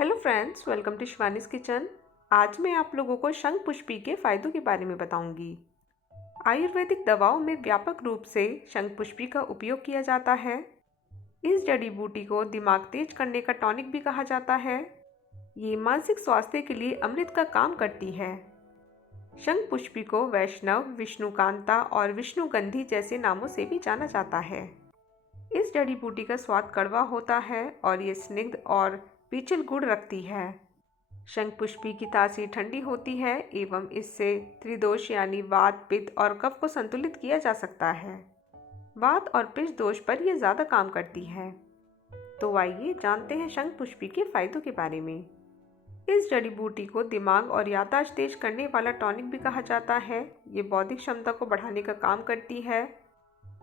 Hello friends, welcome to Shivani's kitchen. आज मैं आप लोगों को शंखपुष्पी के फायदों के बारे में बताऊंगी। आयुर्वेदिक दवाओं में व्यापक रूप से शंखपुष्पी का उपयोग किया जाता है। इस जड़ी बूटी को दिमाग तेज करने का टॉनिक भी कहा जाता है। ये मानसिक स्वास्थ्य के लिए अमृत का काम करती है। शंखपुष्पी को वैष्णव, विष्णुकांता और विष्णुगंधी जैसे नामों से भी जाना जाता है। इस जड़ी बूटी का स्वाद कड़वा होता है और ये स्निग्ध और पीचिल गुण रखती है। शंखपुष्पी की तासीर ठंडी होती है एवं इससे त्रिदोष यानी वात, पित्त और कफ को संतुलित किया जा सकता है। वात और पित्त दोष पर यह ज़्यादा काम करती है। तो आइए जानते हैं शंखपुष्पी के फायदों के बारे में। इस जड़ी बूटी को दिमाग और याददाश्त तेज करने वाला टॉनिक भी कहा जाता है। ये बौद्धिक क्षमता को बढ़ाने का काम करती है।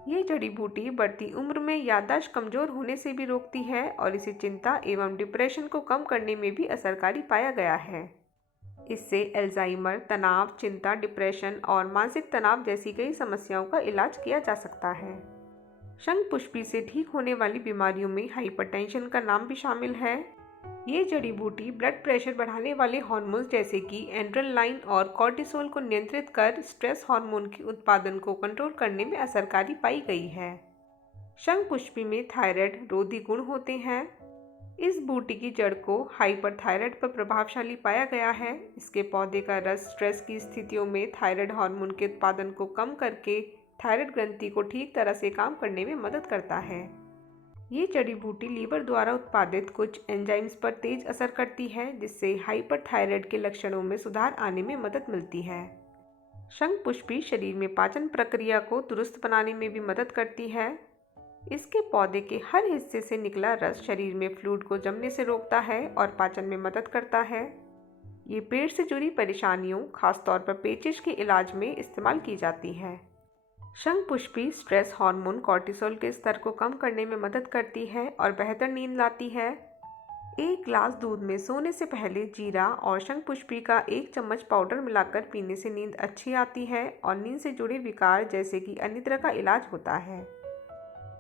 ये जड़ी बूटी बढ़ती उम्र में याददाश्त कमजोर होने से भी रोकती है और इसे चिंता एवं डिप्रेशन को कम करने में भी असरकारी पाया गया है। इससे अल्जाइमर, तनाव, चिंता, डिप्रेशन और मानसिक तनाव जैसी कई समस्याओं का इलाज किया जा सकता है। शंखपुष्पी से ठीक होने वाली बीमारियों में हाइपरटेंशन का नाम भी शामिल है। ये जड़ी बूटी ब्लड प्रेशर बढ़ाने वाले हार्मोन्स जैसे कि एड्रेनालाइन और कॉर्टिसोल को नियंत्रित कर स्ट्रेस हार्मोन के उत्पादन को कंट्रोल करने में असरकारी पाई गई है। शंखपुष्पी में थायराइड रोधी गुण होते हैं। इस बूटी की जड़ को हाइपरथायराइड पर प्रभावशाली पाया गया है। इसके पौधे का रस स्ट्रेस की स्थितियों में थायराइड हार्मोन के उत्पादन को कम करके थायराइड ग्रंथि को ठीक तरह से काम करने में मदद करता है। ये जड़ी बूटी लीवर द्वारा उत्पादित कुछ एंजाइम्स पर तेज असर करती है, जिससे हाइपरथायराइड के लक्षणों में सुधार आने में मदद मिलती है। शंखपुष्पी शरीर में पाचन प्रक्रिया को दुरुस्त बनाने में भी मदद करती है। इसके पौधे के हर हिस्से से निकला रस शरीर में फ्लूइड को जमने से रोकता है और पाचन में मदद करता है। ये पेट से जुड़ी परेशानियों, खासतौर पर पेचिश के इलाज में इस्तेमाल की जाती है। शंखपुष्पी स्ट्रेस हार्मोन कॉर्टिसोल के स्तर को कम करने में मदद करती है और बेहतर नींद लाती है। एक ग्लास दूध में सोने से पहले जीरा और शंखपुष्पी का 1 चम्मच पाउडर मिलाकर पीने से नींद अच्छी आती है और नींद से जुड़े विकार जैसे कि अनिद्रा का इलाज होता है।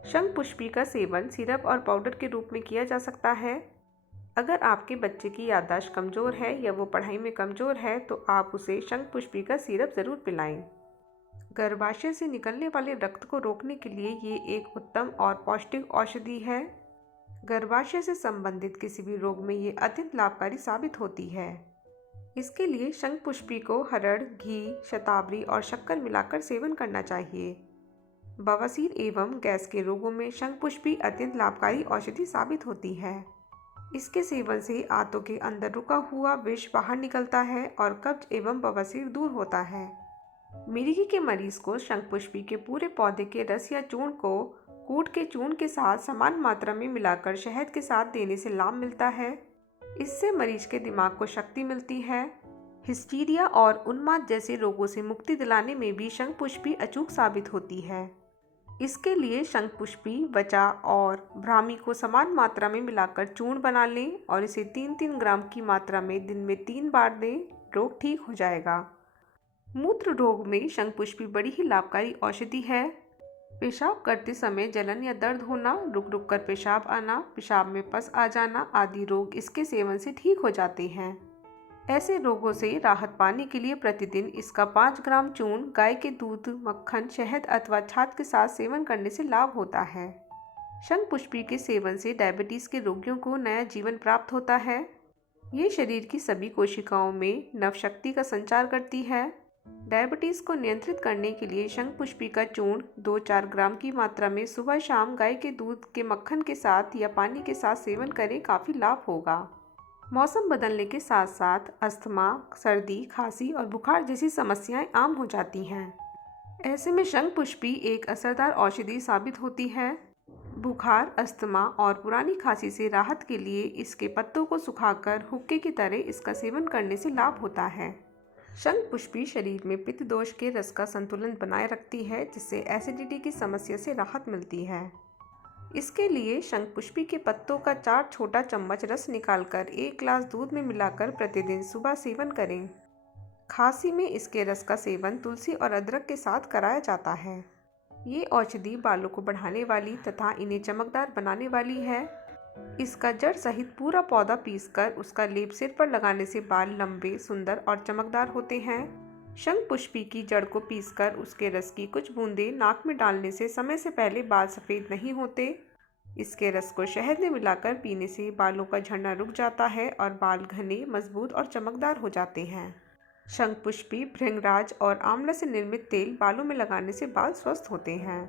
शंखपुष्पी का सेवन सिरप और पाउडर के रूप में किया जा सकता है। अगर आपके बच्चे की याददाश्त कमज़ोर है या वो पढ़ाई में कमज़ोर है तो आप उसे शंखपुष्पी का सिरप ज़रूर पिलाएं। गर्भाशय से निकलने वाले रक्त को रोकने के लिए ये एक उत्तम और पौष्टिक औषधि है। गर्भाशय से संबंधित किसी भी रोग में ये अत्यंत लाभकारी साबित होती है। इसके लिए शंखपुष्पी को हरड़, घी, शतावरी और शक्कर मिलाकर सेवन करना चाहिए। बवासीर एवं गैस के रोगों में शंखपुष्पी अत्यंत लाभकारी औषधि साबित होती है। इसके सेवन से आंतों के अंदर रुका हुआ विष बाहर निकलता है और कब्ज एवं बवासीर दूर होता है। मिर्गी के मरीज को शंखपुष्पी के पूरे पौधे के रस या चूर्ण को कूट के चूर्ण के साथ समान मात्रा में मिलाकर शहद के साथ देने से लाभ मिलता है। इससे मरीज के दिमाग को शक्ति मिलती है। हिस्टीरिया और उन्माद जैसे रोगों से मुक्ति दिलाने में भी शंखपुष्पी अचूक साबित होती है। इसके लिए शंखपुष्पी, वचा और ब्राह्मी को समान मात्रा में मिलाकर चूर्ण बना लें और इसे 3-3 ग्राम की मात्रा में दिन में 3 बार दें। रोग ठीक हो जाएगा। मूत्र रोग में शंखपुष्पी बड़ी ही लाभकारी औषधि है। पेशाब करते समय जलन या दर्द होना, रुक रुक कर पेशाब आना, पेशाब में पस आ जाना आदि रोग इसके सेवन से ठीक हो जाते हैं। ऐसे रोगों से राहत पाने के लिए प्रतिदिन इसका 5 ग्राम चूर्ण गाय के दूध, मक्खन, शहद अथवा छाछ के साथ सेवन करने से लाभ होता है। शंखपुष्पी के सेवन से डायबिटीज़ के रोगियों को नया जीवन प्राप्त होता है। ये शरीर की सभी कोशिकाओं में नवशक्ति का संचार करती है। डायबिटीज़ को नियंत्रित करने के लिए शंखपुष्पी का चूर्ण 2-4 ग्राम की मात्रा में सुबह शाम गाय के दूध के मक्खन के साथ या पानी के साथ सेवन करें, काफ़ी लाभ होगा। मौसम बदलने के साथ साथ अस्थमा, सर्दी, खांसी और बुखार जैसी समस्याएं आम हो जाती हैं। ऐसे में शंखपुष्पी एक असरदार औषधि साबित होती है। बुखार, अस्थमा और पुरानी खांसी से राहत के लिए इसके पत्तों को सुखाकर हुक्के की तरह इसका सेवन करने से लाभ होता है। शंखपुष्पी शरीर में पित्त दोष के रस का संतुलन बनाए रखती है, जिससे एसिडिटी की समस्या से राहत मिलती है। इसके लिए शंखपुष्पी के पत्तों का 4 छोटा चम्मच रस निकालकर 1 ग्लास दूध में मिलाकर प्रतिदिन सुबह सेवन करें। खांसी में इसके रस का सेवन तुलसी और अदरक के साथ कराया जाता है। ये औषधि बालों को बढ़ाने वाली तथा इन्हें चमकदार बनाने वाली है। इसका जड़ सहित पूरा पौधा पीसकर उसका लेप सिर पर लगाने से बाल लंबे, सुंदर और चमकदार होते हैं। शंखपुष्पी की जड़ को पीसकर उसके रस की कुछ बूंदें नाक में डालने से समय से पहले बाल सफ़ेद नहीं होते। इसके रस को शहद में मिलाकर पीने से बालों का झड़ना रुक जाता है और बाल घने, मजबूत और चमकदार हो जाते हैं। शंखपुष्पी, भृंगराज और आंवला से निर्मित तेल बालों में लगाने से बाल स्वस्थ होते हैं।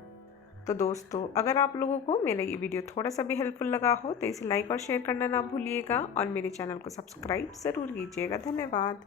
तो दोस्तों, अगर आप लोगों को मेरा ये वीडियो थोड़ा सा भी हेल्पफुल लगा हो तो इसे लाइक और शेयर करना ना भूलिएगा और मेरे चैनल को सब्सक्राइब ज़रूर कीजिएगा। धन्यवाद।